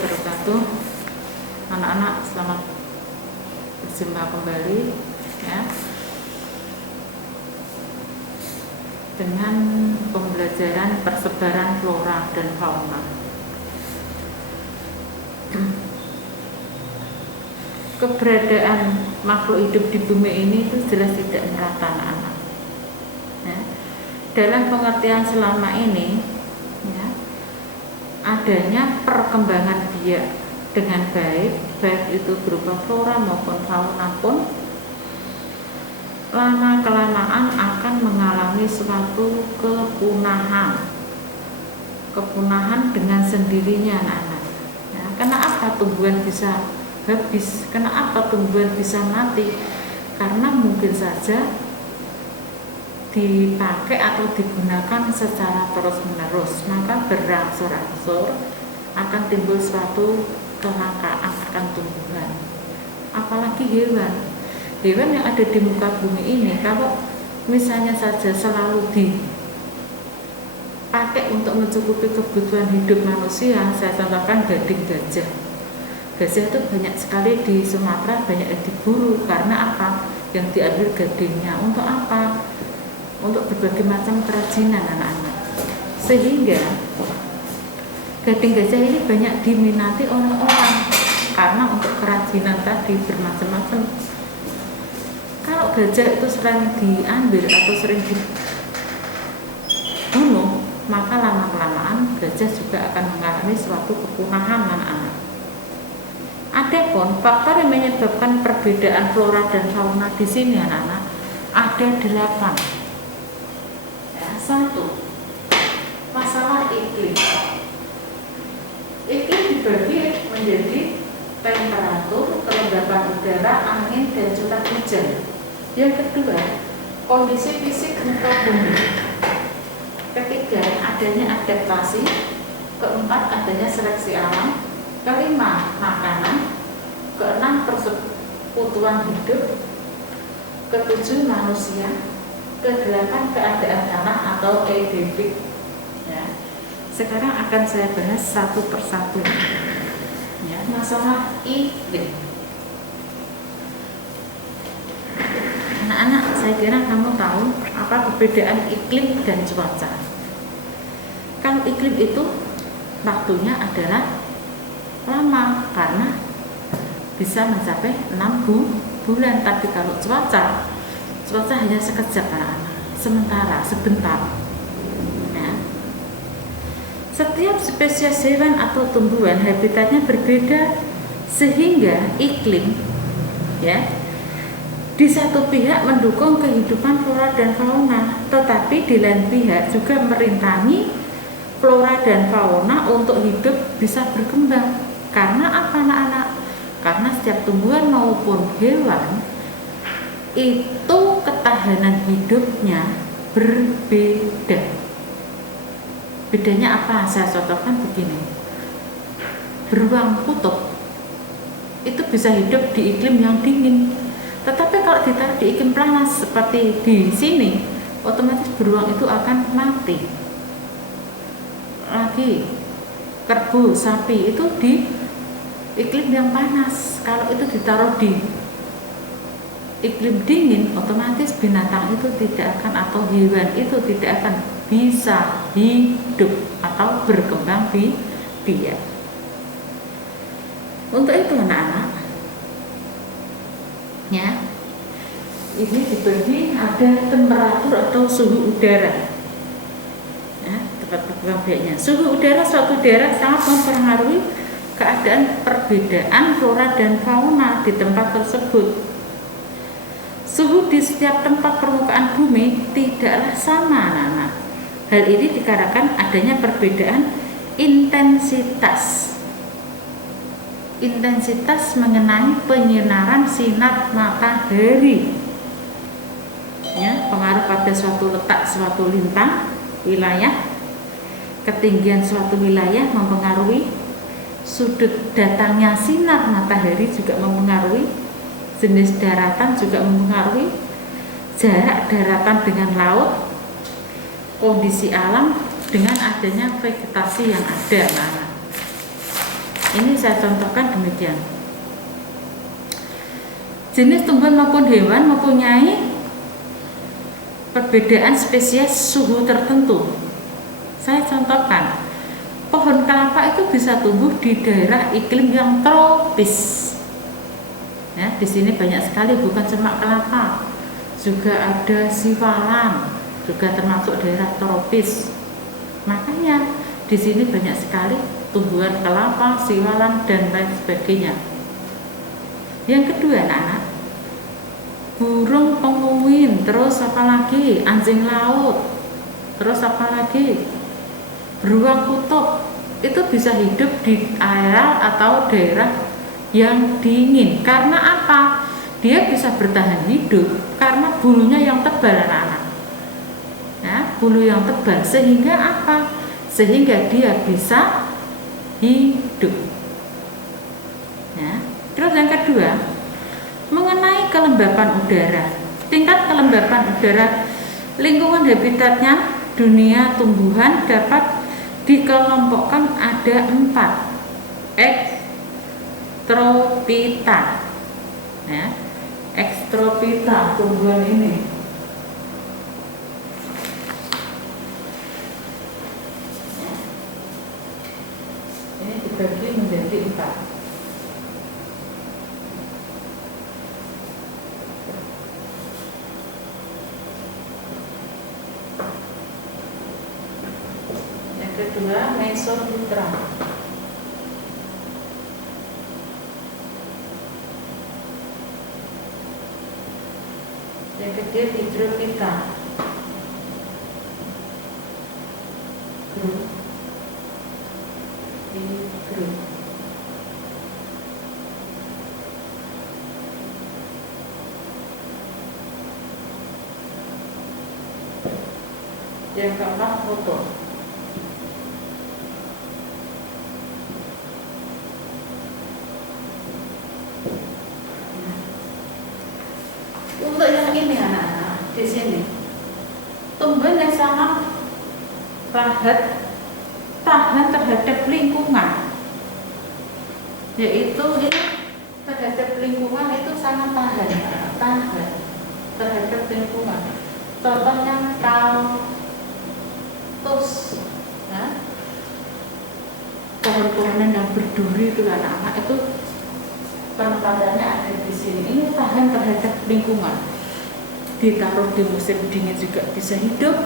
wabarakatuh. Anak-anak, selamat berjumpa kembali ya, dengan pembelajaran persebaran flora dan fauna. Keberadaan makhluk hidup di bumi ini itu jelas tidak merata, anak-anak ya. Dalam pengertian selama ini ya, adanya perkembangan biak dengan baik itu berupa flora maupun fauna pun lama-kelamaan akan mengalami suatu kepunahan dengan sendirinya, anak-anak ya. Kenapa tumbuhan bisa habis? Kenapa tumbuhan bisa mati? Karena mungkin saja dipakai atau digunakan secara terus-menerus, maka berangsur-angsur akan timbul suatu kelangkaan akan tumbuhan. Apalagi hewan yang ada di muka bumi ini, kalau misalnya saja selalu dipakai untuk mencukupi kebutuhan hidup manusia, saya contohkan gading gajah. Gajah itu banyak sekali di Sumatera, banyak yang diburu. Karena apa? Yang diambil gadingnya untuk apa? Untuk berbagai macam kerajinan, anak-anak. Sehingga gading gajah ini banyak diminati oleh orang karena untuk kerajinan tadi bermacam-macam. Kalau gajah itu sering diambil atau sering dibunuh, maka lama-kelamaan gajah juga akan mengalami suatu kepunahan, anak-anak. Adapun faktor yang menyebabkan perbedaan flora dan fauna di sini, anak-anak, ada 8. 1. Masalah iklim. Iklim dibagi menjadi temperatur, kelembapan udara, angin, dan curah hujan. Yang kedua, kondisi fisik muka bumi. Ketiga, adanya adaptasi. Keempat, adanya seleksi alam. Kelima, makanan. Keenam, persekutuan hidup. Ketujuh, manusia. Kedelapan, keadaan tanah atau edifik ya. Sekarang akan saya bahas satu persatu ya, masalah iklim. Anak-anak, saya kira kamu tahu apa perbedaan iklim dan cuaca. Kalau iklim itu waktunya adalah lama karena bisa mencapai 6 bulan, tapi kalau cuaca hanya sekejap, anak-anak, sebentar ya. Setiap spesies hewan atau tumbuhan habitatnya berbeda, sehingga iklim ya di satu pihak mendukung kehidupan flora dan fauna, tetapi di lain pihak juga merintangi flora dan fauna untuk hidup bisa berkembang. Karena apa, anak-anak? Karena setiap tumbuhan maupun hewan itu ketahanan hidupnya berbeda. Bedanya apa? Saya contohkan begini. Beruang kutub itu bisa hidup di iklim yang dingin. Tetapi kalau ditaruh di iklim panas seperti di sini, otomatis beruang itu akan mati. Lagi kerbau, sapi itu di iklim yang panas. Kalau itu ditaruh di iklim dingin, otomatis binatang itu tidak akan, atau hewan itu tidak akan bisa hidup atau berkembang biak. Untuk itu, anak-anak ya, ini dibagi ada temperatur atau suhu udara ya, tempat berkembang biaknya. Suhu udara suatu daerah sangat mempengaruhi keadaan perbedaan flora dan fauna di tempat tersebut. Suhu di setiap tempat permukaan bumi tidaklah sama, anak-anak. Hal ini dikarenakan adanya perbedaan intensitas mengenai penyinaran sinar matahari ya, pengaruh pada suatu letak suatu lintang wilayah. Ketinggian suatu wilayah mempengaruhi sudut datangnya sinar matahari, juga mempengaruhi jenis daratan, juga mempengaruhi jarak daratan dengan laut, kondisi alam dengan adanya vegetasi yang ada. Nah, Ini saya contohkan demikian. Jenis tumbuhan maupun hewan mempunyai perbedaan spesies suhu tertentu. Saya contohkan, pohon kelapa itu bisa tumbuh di daerah iklim yang tropis. Ya, di sini banyak sekali, bukan cuma kelapa, juga ada siwalan, juga termasuk daerah tropis. Makanya di sini banyak sekali tumbuhan kelapa, siwalan, dan lain sebagainya. Yang kedua, anak-anak, burung penguin, terus apa lagi? Anjing laut, terus apa lagi? Beruang kutub, itu bisa hidup di area atau daerah yang dingin. Karena apa? Dia bisa bertahan hidup karena bulunya yang tebal, anak-anak. Ya, bulu yang tebal, sehingga apa? Sehingga dia bisa hidup. Ya. Terus yang kedua, mengenai kelembapan udara. Tingkat kelembapan udara lingkungan habitatnya dunia tumbuhan dapat dikelompokkan ada 4. Ekstropita. Ya. Ekstropita tumbuhan ini. Ini dibagi menjadi 4. Yang kedua, Mesophyta. Yang ketiga, Hydrophyta. Yang keempat, foto. Untuk yang ini, anak-anak, di sini tumbuhan yang sangat tahan terhadap lingkungan, yaitu ini terhadap lingkungan itu sangat tahan terhadap lingkungan. Contohnya kaltus, ya. Pohon-pohonan yang berduri itu, anak-anak, itu penempatannya ada di sini. Ini tahan terhadap lingkungan. Ditaruh di musim dingin juga bisa hidup,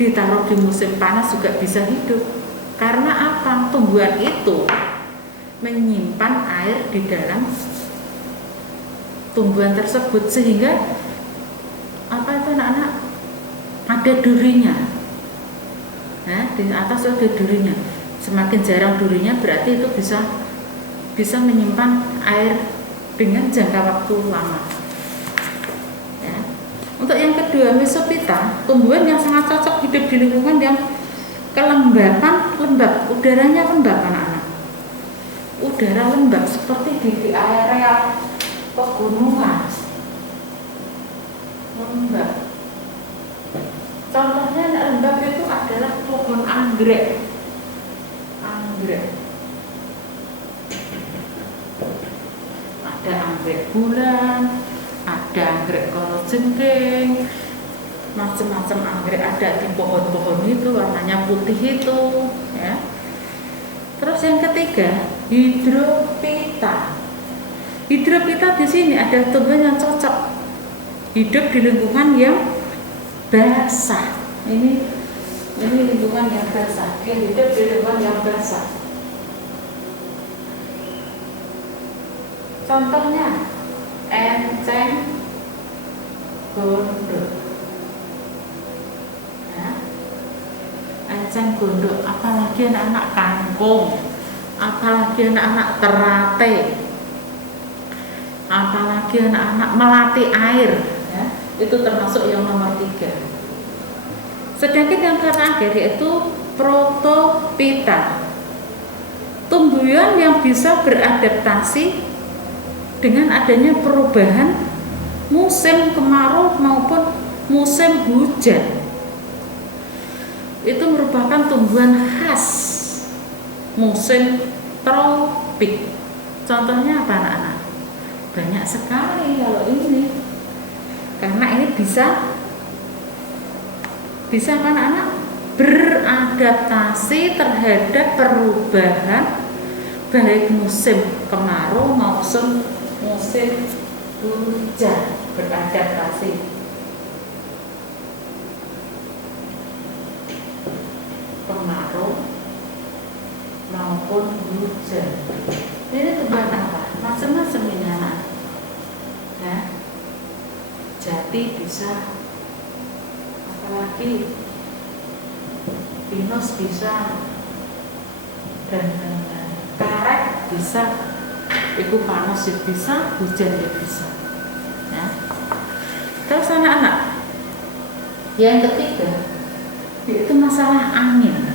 ditaruh di musim panas juga bisa hidup. Karena apa? Tumbuhan itu menyimpan air di dalam tumbuhan tersebut, sehingga apa itu, anak-anak, ada durinya. Nah, di atas ada durinya. Semakin jarang durinya berarti itu bisa menyimpan air dengan jangka waktu lama. Ya. Untuk yang kedua, Mesophyta, tumbuhan yang sangat cocok hidup di lingkungan yang kelembapan lembab, udaranya lembab, anak-anak. Udara lembab seperti di area pegunungan. Lembab. Contohnya lembab itu adalah pohon anggrek. Ada anggrek bulan, ada anggrek kalajengking, macam-macam anggrek ada di pohon-pohon itu, warnanya putih itu, ya. Terus yang ketiga, Hydrophyta. Hydrophyta di sini ada tumbuhan yang cocok hidup di lingkungan yang basah. Ini lingkungan yang basah. Dia hidup di lingkungan yang basah. Contohnya enceng gondok. Nah, enceng gondok, apalagi anak-anak kangkung, apalagi anak-anak terate, apalagi anak-anak melati air, ya, itu termasuk yang nomor 3. Sedangkan yang terakhir yaitu Protophyta, tumbuhan yang bisa beradaptasi dengan adanya perubahan musim kemarau maupun musim hujan. Itu merupakan tumbuhan khas musim tropik. Contohnya apa anak-anak? Banyak sekali kalau ini. Karena ini bisa apa anak-anak? Beradaptasi terhadap perubahan baik musim kemarau maupun musim hujan, beradaptasi. Kemarau maupun hujan. Ini tumbuhan apa? Macam-macam ini anak. Ya. Jati bisa, apalagi pinus bisa, dan karet bisa, itu panas ya bisa, hujan ya bisa. Ya. Terus anak-anak, yang ketiga yaitu masalah angin.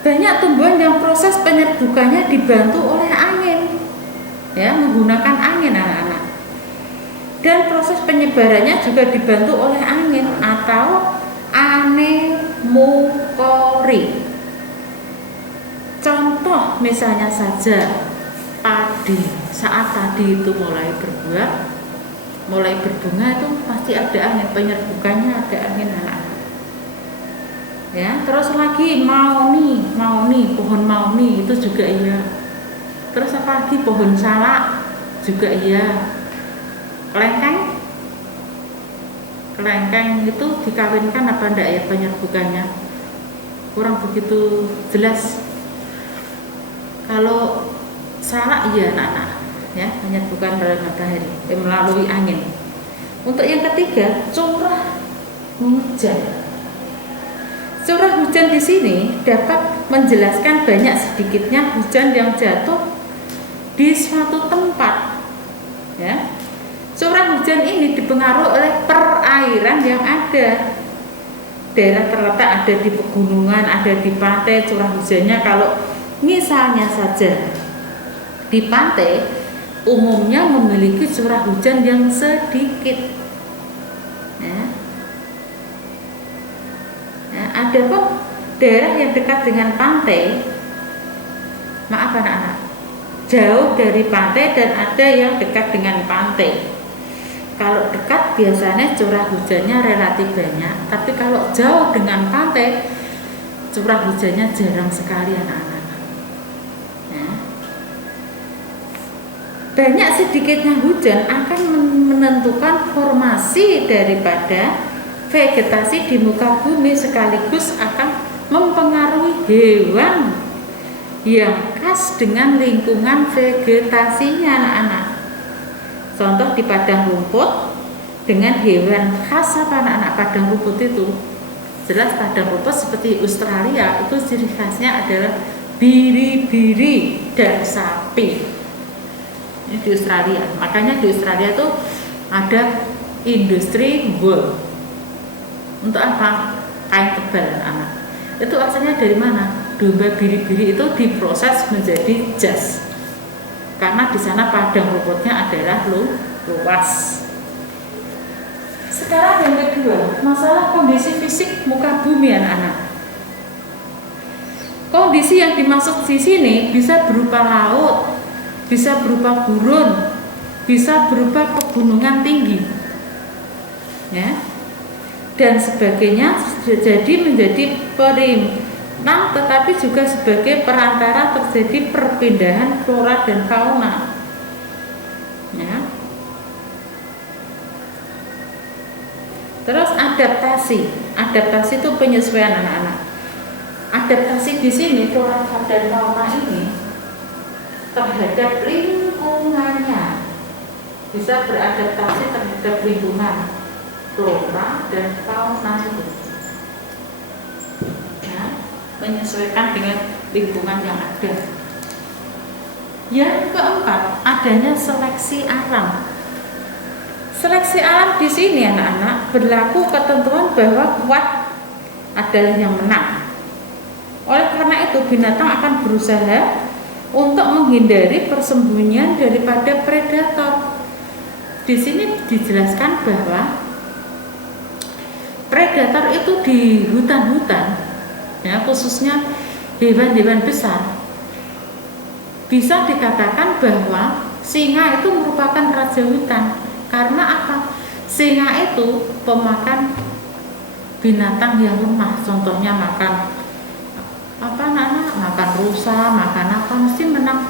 Banyak tumbuhan yang proses penyerbukannya dibantu oleh angin, ya, menggunakan angin anak-anak. Dan proses penyebarannya juga dibantu oleh angin atau anemokori. Contoh misalnya saja padi, saat padi itu mulai berbuah, mulai berbunga itu pasti ada angin, penyerbukannya ada angin anak-anak. Ya, terus lagi mauni, pohon mauni itu juga iya. Terus apa lagi, pohon salak juga iya. Kelengkeng itu dikawinkan apa enggak ya penyerbukannya? Kurang begitu jelas. Kalau salak iya anak-anak, ya, penyerbukan melalui matahari, melalui angin. Untuk yang ketiga, curah hujan. Curah hujan di sini dapat menjelaskan banyak sedikitnya hujan yang jatuh di suatu tempat. Ya. Curah hujan ini dipengaruhi oleh perairan yang ada. Daerah terletak ada di pegunungan, ada di pantai. Curah hujannya kalau misalnya saja di pantai umumnya memiliki curah hujan yang sedikit. Ya. Ada kok daerah yang dekat dengan pantai, maaf anak-anak, jauh dari pantai dan ada yang dekat dengan pantai. Kalau dekat biasanya curah hujannya relatif banyak, tapi kalau jauh dengan pantai curah hujannya jarang sekali anak-anak. Ya. Banyak sedikitnya hujan akan menentukan formasi daripada vegetasi di muka bumi, sekaligus akan mempengaruhi hewan yang khas dengan lingkungan vegetasinya anak-anak. Contoh di padang rumput dengan hewan khas apa anak-anak padang rumput itu? Jelas padang rumput seperti Australia itu ciri khasnya adalah biri-biri dan sapi. Ini di Australia. Makanya di Australia itu ada industri wool. Untuk apa? Kain tebal anak. Itu asalnya dari mana? Domba biri-biri itu diproses menjadi jas. Karena di sana padang rumputnya adalah luas. Sekarang yang kedua, masalah kondisi fisik muka bumi anak-anak. Kondisi yang dimaksud di sini bisa berupa laut, bisa berupa gurun, bisa berupa pegunungan tinggi. Ya. Dan sebagainya, jadi menjadi perimbang, tetapi juga sebagai perantara terjadi perpindahan flora dan fauna. Ya. Terus adaptasi itu penyesuaian anak-anak. Adaptasi di sini flora dan fauna ini terhadap lingkungannya, bisa beradaptasi terhadap lingkungan. Flora dan fauna itu, ya, menyesuaikan dengan lingkungan yang ada. Yang keempat, adanya seleksi alam. Seleksi alam di sini anak-anak berlaku ketentuan bahwa kuat adalah yang menang. Oleh karena itu binatang akan berusaha untuk menghindari persembunyian daripada predator. Di sini dijelaskan bahwa predator itu di hutan-hutan, ya, khususnya hewan-hewan besar, bisa dikatakan bahwa singa itu merupakan raja hutan. Karena apa? Singa itu pemakan binatang yang lemah, contohnya makan makan rusa, makan apa, mesti menang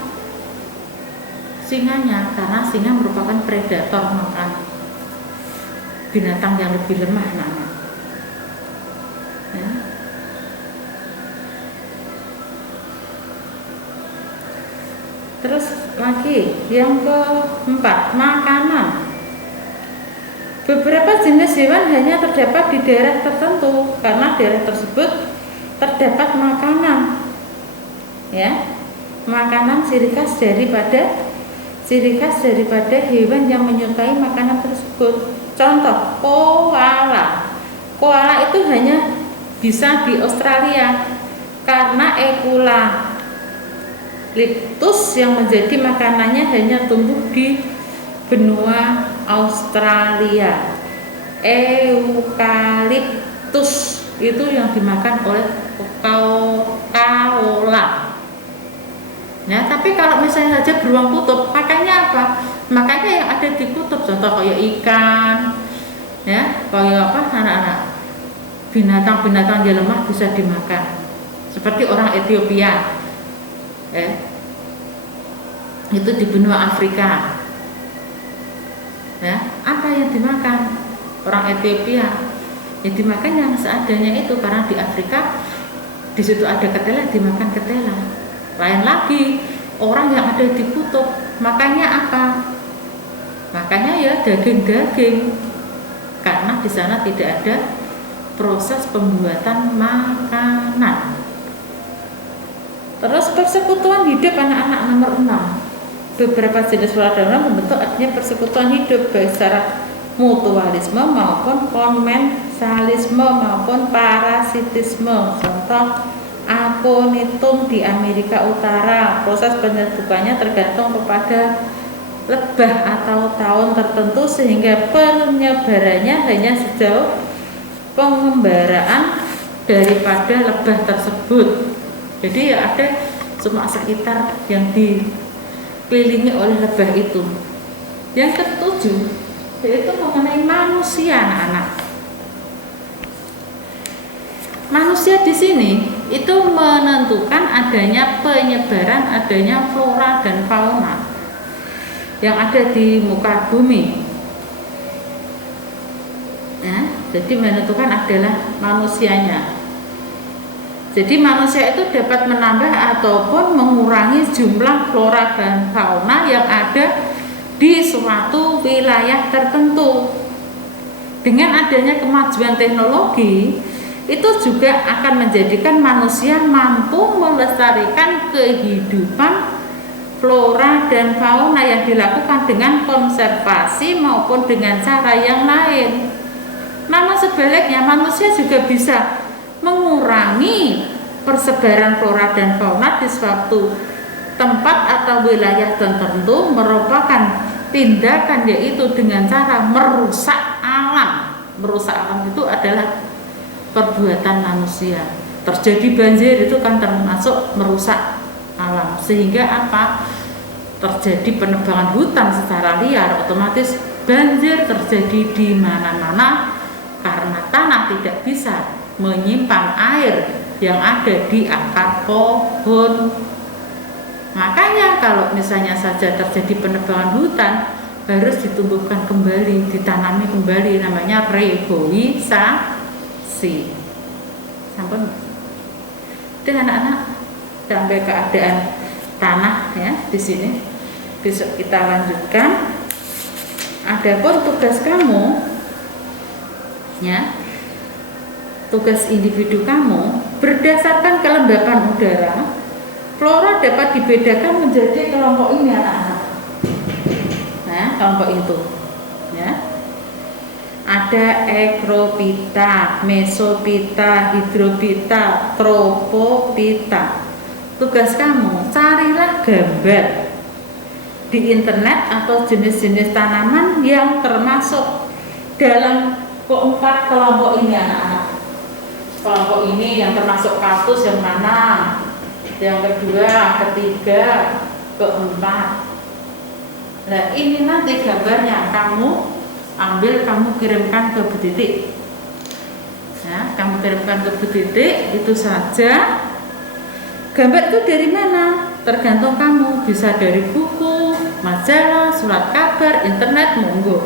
singanya, karena singa merupakan predator, makan binatang yang lebih lemah ya. Terus lagi yang keempat, makanan. Beberapa jenis hewan hanya terdapat di daerah tertentu karena daerah tersebut terdapat makanan, ya, makanan ciri khas daripada hewan yang menyukai makanan tersebut. Contoh, koala. Koala itu hanya bisa di Australia karena eucalyptus yang menjadi makanannya hanya tumbuh di benua Australia. Eucalyptus itu yang dimakan oleh koala. Ya, tapi kalau misalnya saja beruang kutub, makanya apa? Makanya yang ada di kutub, contoh kayak ikan, ya, kayak apa, anak-anak binatang-binatang yang lemah bisa dimakan. Seperti orang Ethiopia, itu di benua Afrika. Ya, apa yang dimakan orang Ethiopia? Yang dimakan yang seadanya itu, karena di Afrika di situ ada ketela, dimakan ketela. Lain lagi orang yang ada di kutub, makanya apa? Makanya ya daging-daging, karena di sana tidak ada proses pembuatan makanan. Terus persekutuan hidup anak-anak nomor 6. Beberapa jenis flora membentuk artinya persekutuan hidup baik secara mutualisme maupun komensalisme maupun parasitisme. Contoh Aconitum di Amerika Utara, proses penyetukannya tergantung kepada lebah atau tahun tertentu sehingga penyebarannya hanya sejauh pengembaraan daripada lebah tersebut. Jadi ya ada cuma sekitar yang dikelilingi oleh lebah itu. Yang ketujuh yaitu mengenai manusia, anak-anak. Manusia di sini itu menentukan adanya penyebaran, adanya flora dan fauna yang ada di muka bumi. Ya, jadi menentukan adalah manusianya. Jadi manusia itu dapat menambah ataupun mengurangi jumlah flora dan fauna yang ada di suatu wilayah tertentu. Dengan adanya kemajuan teknologi, itu juga akan menjadikan manusia mampu melestarikan kehidupan flora dan fauna yang dilakukan dengan konservasi maupun dengan cara yang lain. Namun sebaliknya manusia juga bisa mengurangi persebaran flora dan fauna di suatu tempat atau wilayah tertentu merupakan tindakan, yaitu dengan cara merusak alam. Merusak alam itu adalah perbuatan manusia. Terjadi banjir itu kan termasuk merusak alam, sehingga apa? Terjadi penebangan hutan secara liar, otomatis banjir terjadi di mana-mana karena tanah tidak bisa menyimpan air yang ada di akar pohon. Makanya kalau misalnya saja terjadi penebangan hutan, harus ditumbuhkan kembali, ditanami kembali, namanya reboisasi. Sampun. Dengan anak-anak sampai keadaan tanah ya di sini. Besok kita lanjutkan. Adapun tugas kamu, ya, tugas individu kamu berdasarkan kelembapan udara, flora dapat dibedakan menjadi kelompok ini, anak-anak. Nah, kelompok itu, ya. Ada Ekropita, Mesopita, Hidropita, Tropopita. Tugas kamu, carilah gambar di internet atau jenis-jenis tanaman yang termasuk dalam keempat kelompok ini, anak-anak. Kelompok ini yang termasuk kaktus yang mana? Yang kedua, ketiga, keempat. Nah ini nanti gambarnya kamu ambil, kamu kirimkan ke Bu Titik. Ya, kamu kirimkan ke Bu Titik, itu saja. Gambar itu dari mana? Tergantung kamu, bisa dari buku, majalah, surat kabar, internet, monggo.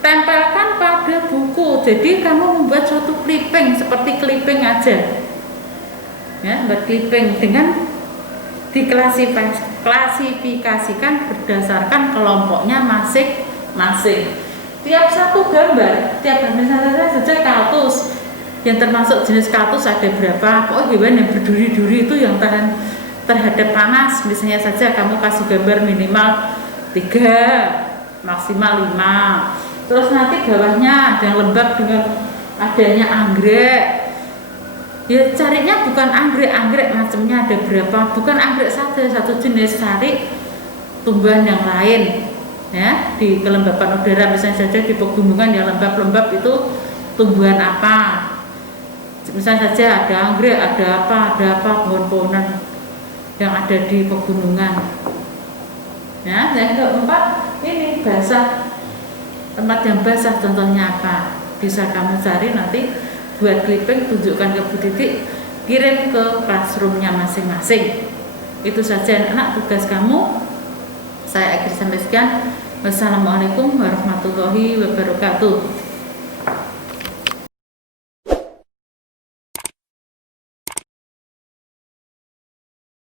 Tempelkan pada buku, jadi kamu membuat suatu clipping, seperti clipping aja. Ya, buat clipping dengan diklasifikasikan berdasarkan kelompoknya masing-masing. Tiap satu gambar, misalnya saja kaktus, yang termasuk jenis kaktus ada berapa? Oh hewan yang berduri-duri itu yang tahan terhadap panas, misalnya saja kamu kasih gambar minimal 3, maksimal 5. Terus nanti bawahnya ada yang lembab dengan adanya anggrek. Ya carinya bukan anggrek macamnya ada berapa, bukan anggrek saja satu jenis, cari tumbuhan yang lain. Ya, di kelembapan udara misalnya saja di pegunungan yang lembab-lembab itu tumbuhan apa? Misalnya saja ada anggrek, ada apa pohon-pohonan yang ada di pegunungan. Ya, yang keempat ini basah, tempat yang basah contohnya apa? Bisa kamu cari nanti buat clipping, tunjukkan ke Bu Titik, kirim ke classroomnya masing-masing. Itu saja anak tugas kamu. Saya akhiri sampai sekian. Wassalamualaikum warahmatullahi wabarakatuh.